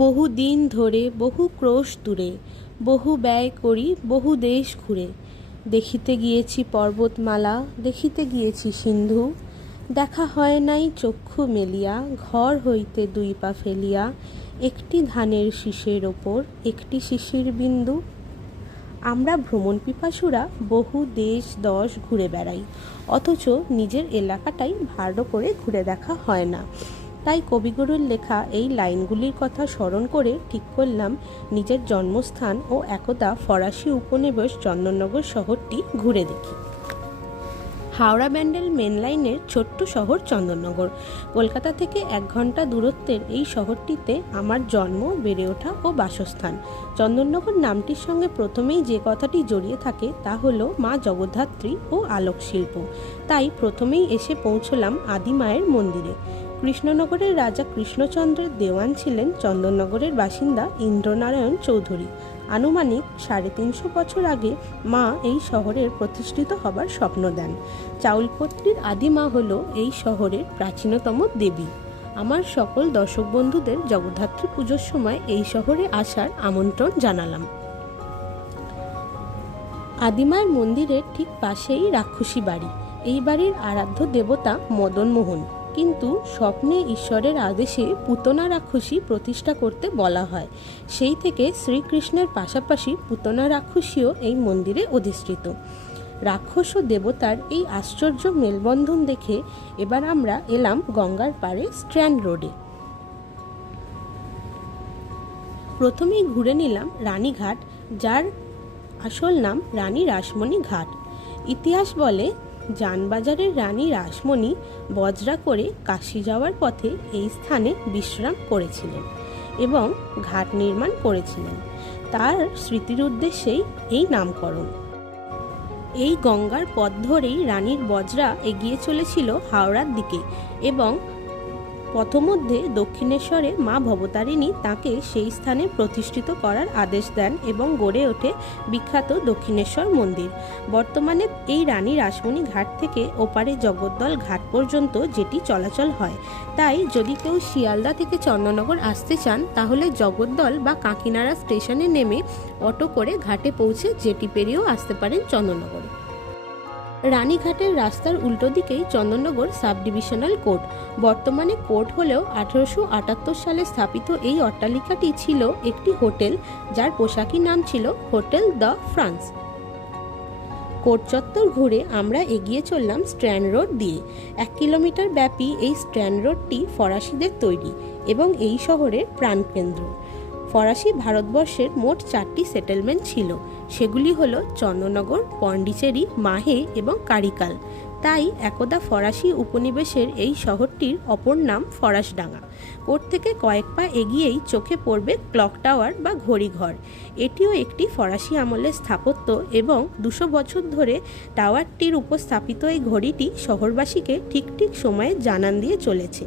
বহু দিন ধরে বহু ক্রোশ দূরে বহু ব্যয় করি বহু দেশ ঘুরে দেখিতে গিয়েছি পর্বতমালা দেখিতে গিয়েছি সিন্ধু দেখা হয় নাই চক্ষু মেলিয়া ঘর হইতে দুই পা ফেলিয়া একটি ধানের শীষের ওপর একটি শিশির বিন্দু। আমরা ভ্রমণ পিপাসুরা বহু দেশ দশ ঘুরে বেড়াই, অথচ নিজের এলাকাটাই ভালো করে ঘুরে দেখা হয় না। তাই কবিগুরুর লেখা এই লাইনগুলির কথা স্মরণ করে ঠিক করলাম নিজের জন্মস্থান ও একদা ফরাসি উপনিবেশ চন্দননগর শহরটি ঘুরে দেখি। হাওড়া ব্যান্ডেল মেন লাইনের ছোট্ট শহর চন্দননগর। কলকাতা থেকে 1 ঘন্টা দূরত্বের এই শহরটিতে আমার জন্ম, বেড়ে ওঠা ও বাসস্থান। চন্দননগর নামটির সঙ্গে প্রথমেই যে কথাটি জড়িয়ে থাকে তা হলো মা জগদ্ধাত্রী ও আলোক শিল্প। তাই প্রথমেই এসে পৌঁছলাম আদিমায়ের মন্দিরে। কৃষ্ণনগরের রাজা কৃষ্ণচন্দ্রের দেওয়ান ছিলেন চন্দননগরের বাসিন্দা ইন্দ্রনারায়ণ চৌধুরী। আনুমানিক 350 বছর আগে মা এই শহরের প্রতিষ্ঠিত হবার স্বপ্ন দেন। চাউলপট্টির আদিমা হলো এই শহরের প্রাচীনতম দেবী। আমার সকল দর্শক বন্ধুদের জগদ্ধাত্রী পুজোর সময় এই শহরে আসার আমন্ত্রণ জানালাম। আদিমার মন্দিরের ঠিক পাশেই রাক্ষসী বাড়ি। এই বাড়ির আরাধ্য দেবতা মদন মোহন, কিন্তু স্বপ্নে ঈশ্বরের আদেশে পুতনা রাক্ষসী প্রতিষ্ঠা করতে বলা হয়। সেই থেকে শ্রীকৃষ্ণের পাশাপাশি পুতনা রাক্ষসীও এই মন্দিরে অধিষ্ঠিত। রাক্ষস ও দেবতার এই আশ্চর্য মেলবন্ধন দেখে এবার আমরা এলাম গঙ্গার পাড়ে স্ট্র্যান্ড রোডে। প্রথমেই ঘুরে নিলাম রানীঘাট, যার আসল নাম রানী রাসমণি ঘাট। ইতিহাস বলে জানবাজারের রানী রাসমণি বজরা করে কাশী যাওয়ার পথে এই স্থানে বিশ্রাম করেছিলেন এবং ঘাট নির্মাণ করেছিলেন। তার স্মৃতির উদ্দেশ্যেই এই নামকরণ। এই গঙ্গার পথ ধরেই রানীর বজরা এগিয়ে চলেছিল হাওড়ার দিকে এবং পথমধ্যে দক্ষিণেশ্বরে মা ভবতারিণী তাকে সেই স্থানে প্রতিষ্ঠিত করার আদেশ দেন এবং গড়ে ওঠে বিখ্যাত দক্ষিণেশ্বর মন্দির। বর্তমানে এই রানী রাসমণি ঘাট থেকে ওপারে জগদ্দল ঘাট পর্যন্ত যেটি চলাচল হয়। তাই যদি কেউ শিয়ালদা থেকে চন্দননগর আসতে চান তাহলে জগদ্দল বা কাকিনাড়া স্টেশনে নেমে অটো করে ঘাটে পৌঁছে জেটি পেরিয়েও আসতে পারেন চন্দননগরে। রানীঘাটের রাস্তার উল্টো দিকেই চন্দননগর সাব ডিভিশনাল কোর্ট। বর্তমানে কোর্ট হলেও 1878 সালে স্থাপিত এই অট্টালিকাটি ছিল একটি হোটেল, যার পোশাকি নাম ছিল হোটেল দ্য ফ্রান্স। কোর্ট চত্বর ঘুরে আমরা এগিয়ে চললাম স্ট্র্যান্ড রোড দিয়ে। 1 কিলোমিটার ব্যাপী এই স্ট্র্যান্ড রোডটি ফরাসিদের তৈরি এবং এই শহরের প্রাণকেন্দ্র। ফরাসি ভারতবর্ষের মোট 4টি সেটেলমেন্ট ছিল। সেগুলি হলো চন্দননগর, পন্ডিচেরি, মাহে এবং কারিকাল। তাই একদা ফরাসি উপনিবেশের এই শহরটির অপর নাম ফরাসডাঙ্গা। কোর্ট থেকে কয়েক পা এগিয়েই চোখে পড়বে ক্লক টাওয়ার বা ঘড়িঘর। এটিও একটি ফরাসি আমলের স্থাপত্য এবং 200 বছর ধরে টাওয়ারটির উপর স্থাপিত এই ঘড়িটি শহরবাসীকে ঠিক ঠিক সময়ে জানান দিয়ে চলেছে।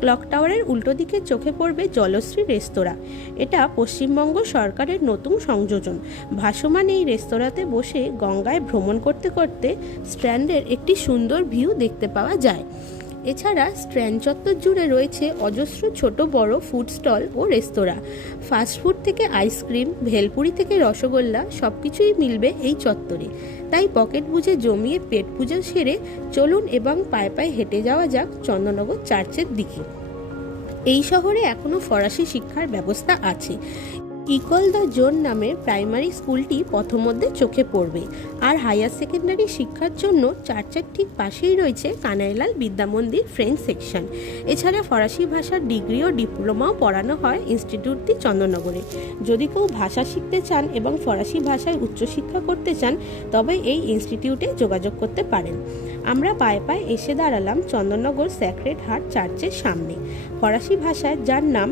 ক্লক টাওয়ারের উল্টো দিকে চোখে পড়বে জলশ্রী রেস্তোরাঁ। এটা পশ্চিমবঙ্গ সরকারের নতুন সংযোজন। ভাসমান এই রেস্তোরাঁতে বসে গঙ্গায় ভ্রমণ করতে করতে স্ট্র্যান্ডের একটি সুন্দর ভিউ দেখতে পাওয়া যায়। এছাড়া স্ট্র্যান্ড চত্বর জুড়ে রয়েছে অজস্র ছোট বড় ফুড স্টল ও রেস্তোরাঁ। ফাস্টফুড থেকে আইসক্রিম, ভেলপুরি থেকে রসগোল্লা সবকিছুই মিলবে এই চত্বরে। তাই পকেট বুঝে জমিয়ে পেট পূজা সেরে চলুন এবং পায়ে পায়ে হেঁটে যাওয়া যাক চন্দননগর চার্চের দিকে। এই শহরে এখনও ফরাসি শিক্ষার ব্যবস্থা আছে। ইকল দ্য জোন নামের প্রাইমারি স্কুলটি পথমধ্যে চোখে পড়বে, আর হায়ার সেকেন্ডারি শিক্ষার জন্য চার্চের ঠিক পাশেই রয়েছে কানাইলাল বিদ্যামন্দির ফ্রেঞ্চ সেকশন। এছাড়া ফরাসি ভাষার ডিগ্রি ও ডিপ্লোমাও পড়ানো হয় ইনস্টিটিউটটি চন্দননগরে। যদি কেউ ভাষা শিখতে চান এবং ফরাসি ভাষায় উচ্চশিক্ষা করতে চান তবে এই ইনস্টিটিউটে যোগাযোগ করতে পারেন। আমরা পায়ে পায়ে এসে দাঁড়ালাম চন্দননগর স্যাক্রেড হার্ট চার্চের সামনে, ফরাসি ভাষায় যার নাম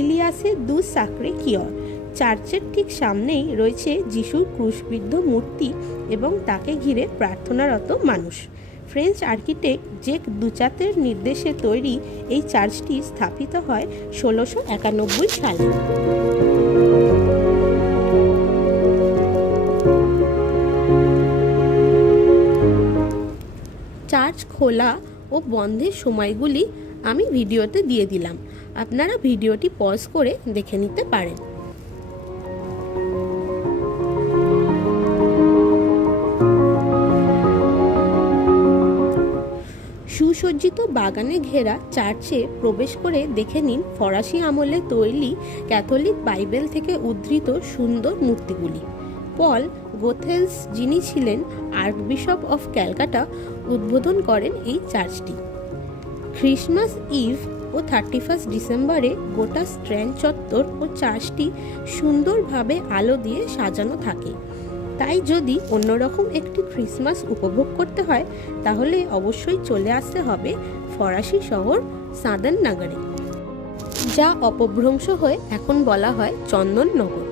ইলিয়াসে দু সাক্রে কিয়র। চার্চের ঠিক সামনেই রয়েছে যিশুর ক্রুশবিদ্ধ মূর্তি এবং তাকে ঘিরে প্রার্থনারত মানুষ। ফ্রেঞ্চ আর্কিটেক্ট জেক দুচাতের নির্দেশে তৈরি এই চার্চটি স্থাপিত হয় 1691 সালে। চার্চ খোলা ও বন্ধের সময়গুলি আমি ভিডিওতে দিয়ে দিলাম। আপনারা ভিডিওটি পজ করে দেখে নিতে পারেন। সুসজ্জিত বাগানে ঘেরা চার্চে প্রবেশ করে দেখে নিন ফরাসি আমলে তৈরি ক্যাথলিক বাইবেল থেকে উদ্ধৃত সুন্দর মূর্তিগুলি। পল গোথেলস, যিনি ছিলেন আর্কবিশপ অফ ক্যালকাটা, উদ্বোধন করেন এই চার্চটি। ক্রিসমাস ইভ ও 31 ডিসেম্বরে গোটা স্ট্র্যান্ড চত্বর ও চার্চটি সুন্দরভাবে আলো দিয়ে সাজানো থাকে। তাই যদি অন্যরকম একটি ক্রিসমাস উপভোগ করতে হয় তাহলে অবশ্যই চলে আসতে হবে ফরাসি শহর সাদাননগরে, যা অপভ্রংশ হয়ে এখন বলা হয় চন্দননগর।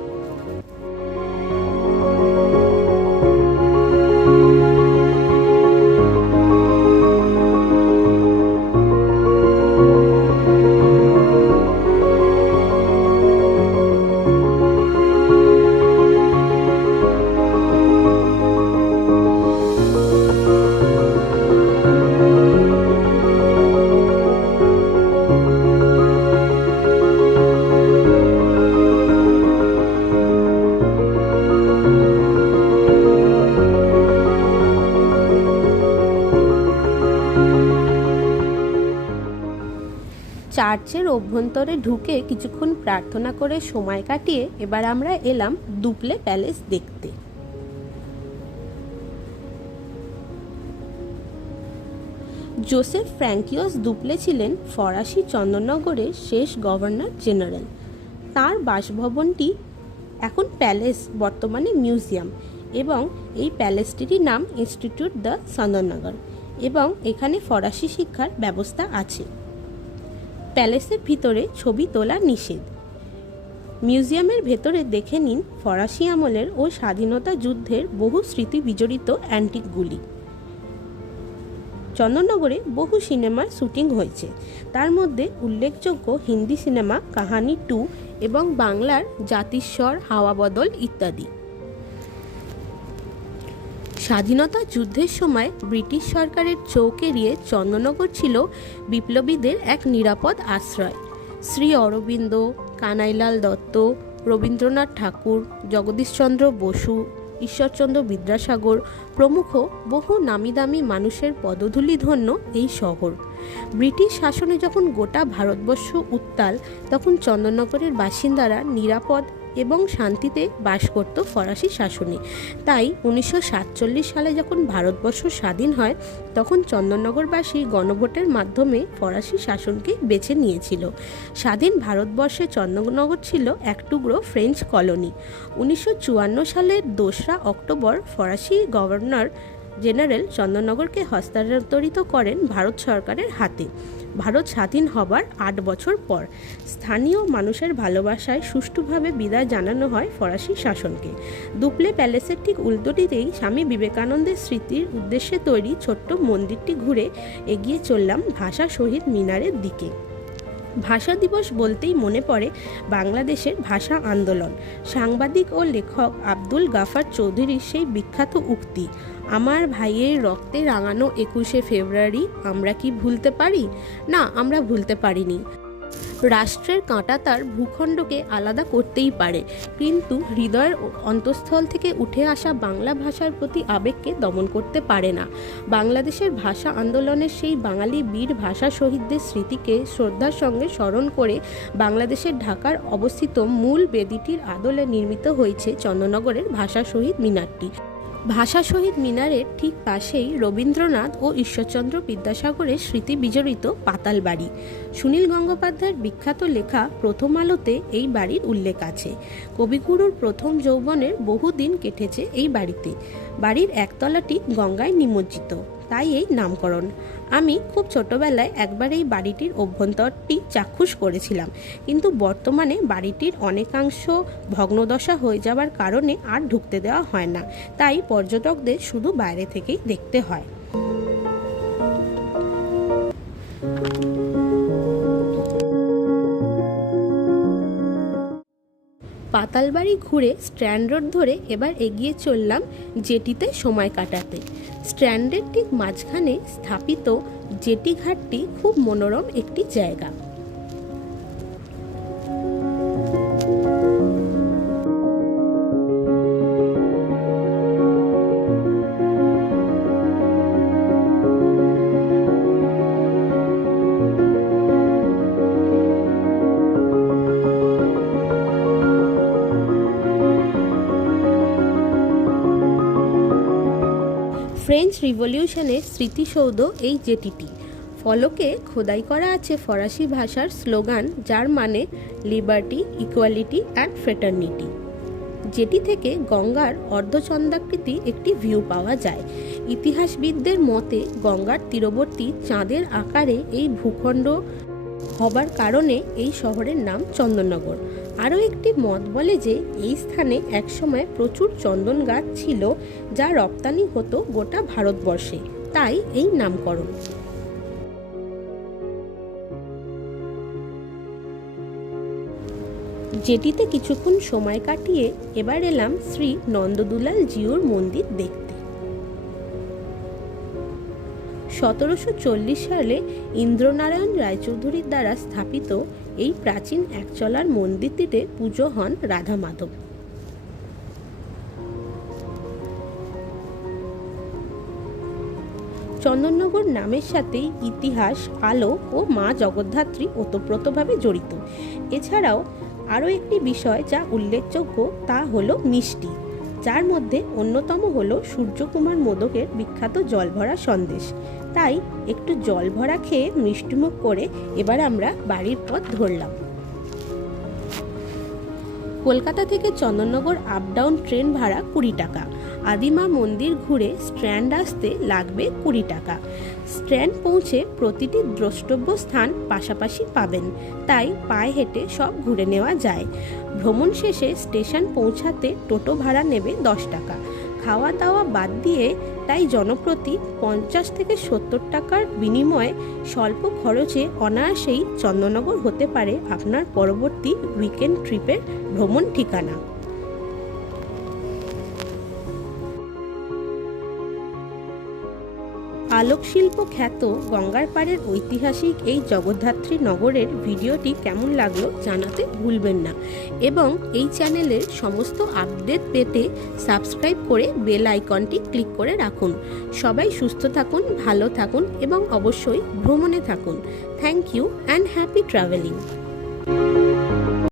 চার্চের অভ্যন্তরে ঢুকে কিছুক্ষণ প্রার্থনা করে সময় কাটিয়ে এবার আমরা এলাম দুপ্লে প্যালেস দেখতে। জোসেফ ফ্র্যাঙ্কিয়াস দুপ্লে ছিলেন ফরাসি চন্দননগরের শেষ গভর্নর জেনারেল। তার বাসভবনটি এখন প্যালেস, বর্তমানে মিউজিয়াম, এবং এই প্যালেসটির নাম ইনস্টিটিউট দ্য চন্দননগর, এবং এখানে ফরাসি শিক্ষার ব্যবস্থা আছে। প্যালেসের ভিতরে ছবি তোলা নিষেধ। মিউজিয়ামের ভেতরে দেখে নিন ফরাসি আমলের ও স্বাধীনতা যুদ্ধের বহু স্মৃতি বিজড়িত অ্যান্টিকগুলি। চন্দননগরে বহু সিনেমার শুটিং হয়েছে, তার মধ্যে উল্লেখযোগ্য হিন্দি সিনেমা কাহানি 2 এবং বাংলার জাতিস্বর, হাওয়া বদল ইত্যাদি। স্বাধীনতা যুদ্ধের সময় ব্রিটিশ সরকারের চোখ এড়িয়ে চন্দননগর ছিল বিপ্লবীদের এক নিরাপদ আশ্রয়। শ্রী অরবিন্দ, কানাইলাল দত্ত, রবীন্দ্রনাথ ঠাকুর, জগদীশচন্দ্র বসু, ঈশ্বরচন্দ্র বিদ্যাসাগর প্রমুখ বহু নামি দামি মানুষের পদধূলিধন্য এই শহর। ব্রিটিশ শাসনে যখন গোটা ভারতবর্ষ উত্তাল, তখন চন্দননগরের বাসিন্দারা নিরাপদ এবং শান্তিতে বাস করত ফরাসি শাসনে। তাই 1947 সালে যখন ভারতবর্ষ স্বাধীন হয় তখন চন্দননগরবাসী গণভোটের মাধ্যমে ফরাসি শাসনকে বেছে নিয়েছিল। স্বাধীন ভারতবর্ষে চন্দননগর ছিল এক টুকরো ফ্রেঞ্চ কলোনি। 1954 সালের 2রা অক্টোবর ফরাসি গভর্নর জেনারেল চন্দননগরকে হস্তান্তরিত করেন ভারত সরকারের হাতে। ভারত স্বাধীন হবার 8 বছর পর স্থানীয় মানুষের ভালোবাসায় সুষ্ঠুভাবে বিদায় জানানো হয় ফরাসি শাসনকে। দুপ্লে প্যালেসের ঠিক উল্টোটিতেই স্বামী বিবেকানন্দের স্মৃতির উদ্দেশ্যে তৈরি ছোট্ট মন্দিরটি ঘুরে এগিয়ে চললাম ভাষা শহীদ মিনারের দিকে। ভাষা দিবস বলতেই মনে পড়ে বাংলাদেশের ভাষা আন্দোলন। সাংবাদিক ও লেখক আব্দুল গাফার চৌধুরীর সেই বিখ্যাত উক্তি, আমার ভাইয়ের রক্তে রাঙানো 21শে ফেব্রুয়ারি আমরা কি ভুলতে পারি? না, আমরা ভুলতে পারিনি। রাষ্ট্রের কাঁটা তার ভূখণ্ডকে আলাদা করতেই পারে, কিন্তু হৃদয়ের অন্তঃস্থল থেকে উঠে আসা বাংলা ভাষার প্রতি আবেগকে দমন করতে পারে না। বাংলাদেশের ভাষা আন্দোলনের সেই বাঙালি বীর ভাষা শহীদদের স্মৃতিকে শ্রদ্ধার সঙ্গে স্মরণ করে বাংলাদেশের ঢাকার অবস্থিত মূল বেদিটির আদলে নির্মিত হয়েছে চন্দননগরের ভাষা শহীদ মিনারটি। ভাষা শহীদ মিনারের ঠিক পাশেই রবীন্দ্রনাথ ও ঈশ্বরচন্দ্র বিদ্যাসাগরের স্মৃতি বিজড়িত পাতাল বাড়ি। সুনীল গঙ্গোপাধ্যায়ের বিখ্যাত লেখা প্রথম আলোতে এই বাড়ির উল্লেখ আছে। কবিগুরুর প্রথম যৌবনের বহুদিন কেটেছে এই বাড়িতে। বাড়ির একতলাটি গঙ্গায় নিমজ্জিত, তাই এই নামকরণ। আমি খুব ছোটবেলায় একবার এই বাড়িটির অভ্যন্তরটি চাক্ষুষ করেছিলাম, কিন্তু বর্তমানে বাড়িটির অনেকাংশ ভগ্নদশা হয়ে যাওয়ার কারণে আর ঢুকতে দেওয়া হয় না, তাই পর্যটকদের শুধু বাইরে থেকেই দেখতে হয়। পাতালবাড়ি ঘুরে স্ট্র্যান্ড রোড ধরে এবার এগিয়ে চললাম জেটিতে সময় কাটাতে। স্ট্র্যান্ডের ঠিক মাঝখানে স্থাপিত জেটি ঘাটটি খুব মনোরম একটি জায়গা। ফ্রেঞ্চ রিভলিউশনের স্মৃতিসৌধ এই জেটিটি। ফলকে খোদাই করা আছে ফরাসি ভাষার স্লোগান, যার মানে লিবার্টি, ইকুয়ালিটি অ্যান্ড ফ্রেটার্নিটি। যেটি থেকে গঙ্গার অর্ধচন্দ্রাকৃতি একটি ভিউ পাওয়া যায়। ইতিহাসবিদদের মতে গঙ্গার তীরবর্তী চাঁদের আকারে এই ভূখণ্ড হবার কারণে এই শহরের নাম চন্দননগর। আরও একটি মত বলে যে এই স্থানে একসময় প্রচুর চন্দন গাছ ছিল, যা রপ্তানি হতো গোটা ভারতবর্ষে, তাই এই নামকরণ। যেটিতে কিছুক্ষণ সময় কাটিয়ে এবার এলাম শ্রী নন্দদুলাল জিউর মন্দির দেখতে। 1740 সালে ইন্দ্রনারায়ণ রায়চৌধুরীর দ্বারা স্থাপিত এই প্রাচীন একচলার মন্দিরটিতে পুজো হন রাধা মাধব। চন্দননগর নামের সাথে ইতিহাস, আলো ও মা জগদ্ধাত্রী ওতপ্রোতভাবে জড়িত। এছাড়াও আরও একটি বিষয় যা উল্লেখযোগ্য তা হলো মিষ্টি, যার মধ্যে অন্যতম হলো সূর্যকুমার মোদকের বিখ্যাত জলভরা সন্দেশ। তাই একটু জলভরা খেয়ে মিষ্টিমুখ করে এবার আমরা বাড়ির পথ ধরলাম। কলকাতা থেকে চন্দননগর আপ ডাউন ট্রেন ভাড়া 20 টাকা। আদিমা মন্দির ঘুরে স্ট্যান্ড আসতে লাগবে 20 টাকা। স্ট্যান্ড পৌঁছে প্রতিটি দ্রষ্টব্য স্থান পাশাপাশি পাবেন, তাই পায়ে হেঁটে সব ঘুরে নেওয়া যায়। ভ্রমণ শেষে স্টেশন পৌঁছাতে টোটো ভাড়া নেবে 10 টাকা। খাওয়া দাওয়া বাদ দিয়ে তাই জনপ্রতি 50 থেকে 70 টাকার বিনিময়ে স্বল্প খরচে অনায়াসেই চন্দননগর হতে পারে আপনার পরবর্তী উইকেন্ড ট্রিপের ভ্রমণ ঠিকানা। আলোকশিল্প খ্যাত গঙ্গার পাড়ের ঐতিহাসিক এই জগদ্ধাত্রী নগরের ভিডিওটি কেমন লাগলো জানাতে ভুলবেন না, এবং এই চ্যানেলের সমস্ত আপডেট পেতে সাবস্ক্রাইব করে বেল আইকনটি ক্লিক করে রাখুন। সবাই সুস্থ থাকুন, ভালো থাকুন এবং অবশ্যই ভ্রমণে থাকুন। Thank you and happy travelling.